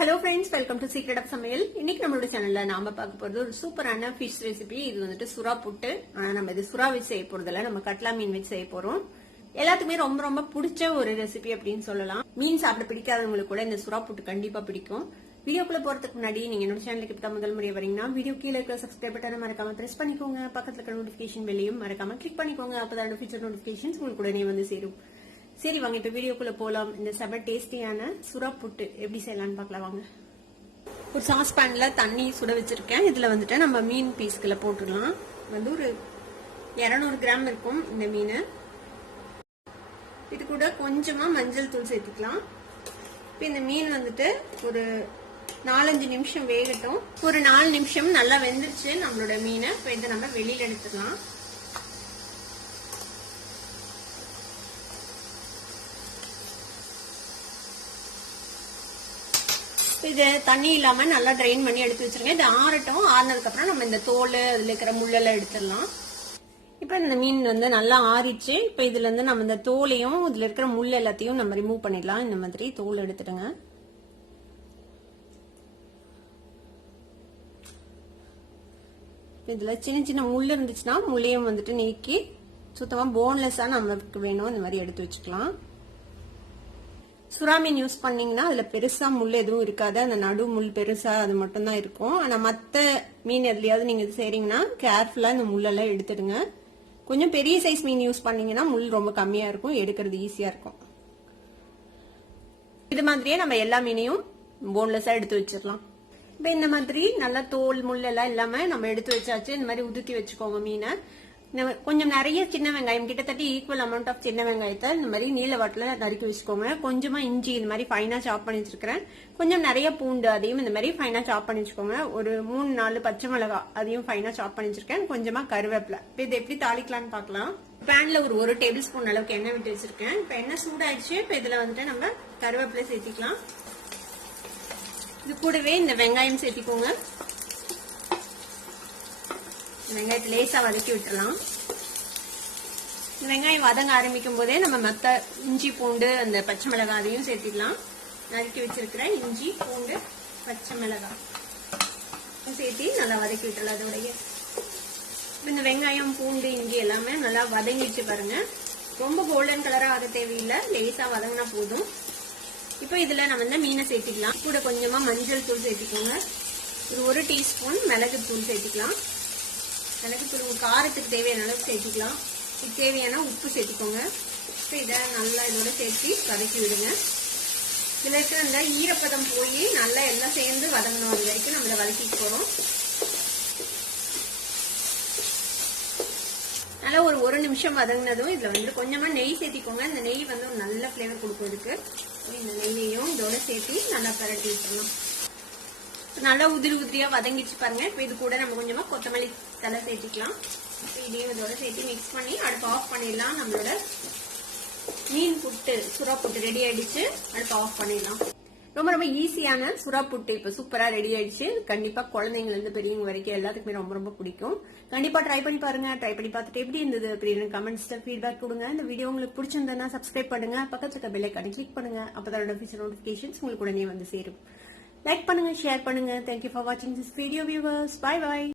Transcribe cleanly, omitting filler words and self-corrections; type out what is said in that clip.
Hello friends, welcome to secret of சமையல். இன்னைக்கு நம்மளோட சேனல்ல நாம பார்க்க போறது ஒரு சூப்பரான ஃபிஷ் ரெசிபி. இது வந்துட்டு சுறா புட்டு. ஆனா நம்ம இது சுறா வச்சு செய்ய போறதில்ல, நம்ம கட்லா மீன் வச்சு செய்ய போறோம். எல்லாத்துக்குமே ரொம்ப ரொம்ப பிடிச்ச ஒரு ரெசிபி அப்படின்னு சொல்லலாம். மீன் சாப்பிட பிடிக்காதவங்களுக்கு கூட இந்த சுறா புட்டு கண்டிப்பா பிடிக்கும். வீடியோக்குள்ள போறதுக்கு முன்னாடி நீங்க என்னோட சேனலுக்கு இப்ப முதல் முறை வரீங்கன்னா வீடியோ கீழே இருக்கிற சப்ஸ்கிரைப் பட்டனை மறக்காம பிரஸ் பண்ணிக்கோங்க. பக்கத்துல இருக்கிற நோட்டிபிகேஷன் பெல்லையும் மறக்காம கிளிக் பண்ணிக்கோங்க. அப்பதான் ஃபியூச்சர் நோட்டிபிகேஷன்ஸ் உங்களுக்கு உடனே வந்து சேரும். சரி வாங்க, இப்ப வீடியோக்குள்ள போலாம். இந்த செம டேஸ்டியான சுறா புட்டு எப்படி செய்யலாம்னு பார்க்கலாம் வாங்க. ஒரு சாஸ் பேன்ல தண்ணி சுட வச்சிருக்கேன். இதுல வந்துட்டு நம்ம மீன் பீஸ்களை போட்டுடலாம். வந்து ஒரு 200 கிராம் இருக்கும் இந்த மீன். இது கூட கொஞ்சமா மஞ்சள் தூள் சேர்த்துக்கலாம். இப்ப இந்த மீன் வந்துட்டு ஒரு 4-5 நிமிஷம் வேகட்டும். ஒரு 4 நிமிஷம் நல்லா வெந்துருச்சு நம்மளோட மீனை. இப்ப இதை நம்ம வெளியில எடுத்துக்கலாம். இது தண்ணி இல்லாம நல்லா ட்ரைன் பண்ணி எடுத்து வச்சிருங்க. இது ஆறட்டும். ஆறினதுக்கு அப்புறம் நம்ம இந்த தோல், அதுல இருக்கிற முள்ளெல்லாம் எடுத்துடலாம். இப்ப இந்த மீன் வந்து நல்லா ஆறிச்சு. இப்ப இதுல இருந்து நம்ம இந்த தோலையும் இதுல இருக்கிற முள் எல்லாத்தையும் நம்ம ரிமூவ் பண்ணிடலாம். இந்த மாதிரி தோல் எடுத்துடுங்க. இதுல சின்ன சின்ன முள் இருந்துச்சுன்னா முள்ளையும் வந்துட்டு நீக்கி சுத்தமா போன்லெஸ்ஸா நம்மளுக்கு வேணும் இந்த மாதிரி எடுத்து வச்சுக்கலாம். சுறா மீன் யூஸ் பண்ணீங்கன்னா அதுல பெருசா முள் எதுவும் இருக்காது. அந்த நடு முள் பெருசா அது மட்டும் தான் இருக்கும். ஆனா மத்த மீன் எதுலயாவது நீங்க செய்றீங்கன்னா கேர்ஃபுல்லா இந்த முள்ளெல்லாம் எடுத்துடுங்க. கொஞ்சம் பெரிய சைஸ் மீன் யூஸ் பண்ணீங்கன்னா முள் ரொம்ப கம்மியா இருக்கும், எடுக்கிறது ஈஸியா இருக்கும். இது மாதிரியே நம்ம எல்லா மீனையும் போன்லெஸ்ஸா எடுத்து வச்சிடலாம். இப்ப இந்த மாதிரி நல்லா தோல் முள் எல்லாம் இல்லாம நம்ம எடுத்து வச்சாச்சு. இந்த மாதிரி உதுக்கி வச்சுக்கோங்க மீனை. கொஞ்சம் நிறைய சின்ன வெங்காயம், கிட்டத்தட்ட ஈக்குவல் அமௌண்ட் ஆஃப் சின்ன வெங்காயத்தை இந்த மாதிரி நீல வாட்டில நறுக்கி வச்சுக்கோங்க. கொஞ்சமா இஞ்சி இந்த மாதிரி ஃபைனா சாப் பண்ணி வச்சிருக்கிறேன். கொஞ்சம் நிறைய பூண்டு, அதையும் இந்த மாதிரி ஃபைனா சாப் பண்ணி வச்சுக்கோங்க. ஒரு 3-4 பச்சை மிளகா, அதையும் ஃபைனா சாப் பண்ணி வச்சிருக்கேன். கொஞ்சமா கருவேப்பிலை. இப்ப இதை எப்படி தாளிக்கலாம்னு பாக்கலாம். பேன்ல ஒரு 1 டேபிள் ஸ்பூன் அளவுக்கு எண்ணெய் விட்டு வச்சிருக்கேன். இப்ப எண்ணெய் சூடாயிடுச்சு. இப்ப இதுல வந்துட்டு நம்ம கருவேப்பிலை சேர்த்திக்கலாம். இது கூடவே இந்த வெங்காயம் சேர்த்திக்கோங்க. வெங்காயத்தை லேசா வதக்கி விட்டுலாம். வெங்காயம் வதங்க ஆரம்பிக்கும் போதே நம்ம மத்த இஞ்சி பூண்டு அந்த பச்சை மிளகாய் அதையும் சேர்த்திக்கலாம். நறுக்கி வச்சிருக்கிற இஞ்சி பூண்டு பச்சை மிளகாய் சேர்த்தி நல்லா வதக்கி விட்டுலாம். அதோடைய இந்த வெங்காயம் பூண்டு இஞ்சி எல்லாமே நல்லா வதங்கிட்டு பாருங்க. ரொம்ப கோல்டன் கலரா ஆக தேவையில்லை, லேசா வதங்கினா போதும். இப்ப இதுல நம்ம இந்த மீனை சேர்த்திக்கலாம். கூட கொஞ்சமா மஞ்சள் தூள் சேர்த்திக்கோங்க. ஒரு 1 டீஸ்பூன் மிளகு தூள் சேர்த்திக்கலாம். மிளகுத்தூள் காரத்துக்கு தேவையான அளவு சேர்த்துக்கலாம். இது தேவையான உப்பு சேர்த்துக்கோங்க. இப்போ இதை நல்லா இதோட சேர்த்து வதக்கி விடுங்க. இதில் இருக்கிற இந்த ஈரப்பதம் போய் நல்லா எல்லாம் சேர்ந்து வதங்கணும். அது வரைக்கும் நம்ம இதை வதக்கிட்டு போகிறோம். நல்லா ஒரு 1 நிமிஷம் வதங்கினதும் இதில் வந்து கொஞ்சமாக நெய் சேர்த்திக்கோங்க. இந்த நெய் வந்து ஒரு நல்ல ஃப்ளேவர் கொடுக்கும் இதுக்கு. இந்த நெய்யையும் இதோட சேர்த்து நல்லா பரட்டி விட்டுறலாம். நல்லா உதிரியா வதங்கிச்சு பாருங்க. இப்ப இது கூட நம்ம கொஞ்சமா கொத்தமல்லி தலை சேர்த்திக்கலாம். இதையும் இதோட சேர்த்து மிக்ஸ் பண்ணி அடுப்பு ஆஃப் பண்ணிடலாம். நம்மளோட மீன் புட்டு, சுறா புட்டு ரெடி ஆயிடுச்சு. அடுப்பு ஆஃப் பண்ணிடலாம். ரொம்ப ரொம்ப ஈஸியான சுறா புட்டு இப்ப சூப்பரா ரெடி ஆயிடுச்சு. கண்டிப்பா குழந்தைங்க இருந்து பெரியவங்க வரைக்கும் எல்லாத்துக்குமே ரொம்ப ரொம்ப பிடிக்கும். கண்டிப்பா ட்ரை பண்ணி பாருங்க. ட்ரை பண்ணி பார்த்துட்டு எப்படி இருந்தது அப்படின்னு கமெண்ட்ஸ்ல ஃபீட்பேக் கொடுங்க. இந்த வீடியோ உங்களுக்கு பிடிச்சிருந்தா சப்ஸ்கிரைப் பண்ணுங்க. பக்கத்துல இருக்க பெல் ஐகானை கிளிக் பண்ணுங்க. அப்பதான் ஃபியூச்சர் நோட்டிபிகேஷன்ஸ் உங்களுக்கு உடனே வந்து சேரும். லைக் பண்ணுங்க, ஷேர் பண்ணுங்க. Thank you for watching this video, viewers. Bye bye.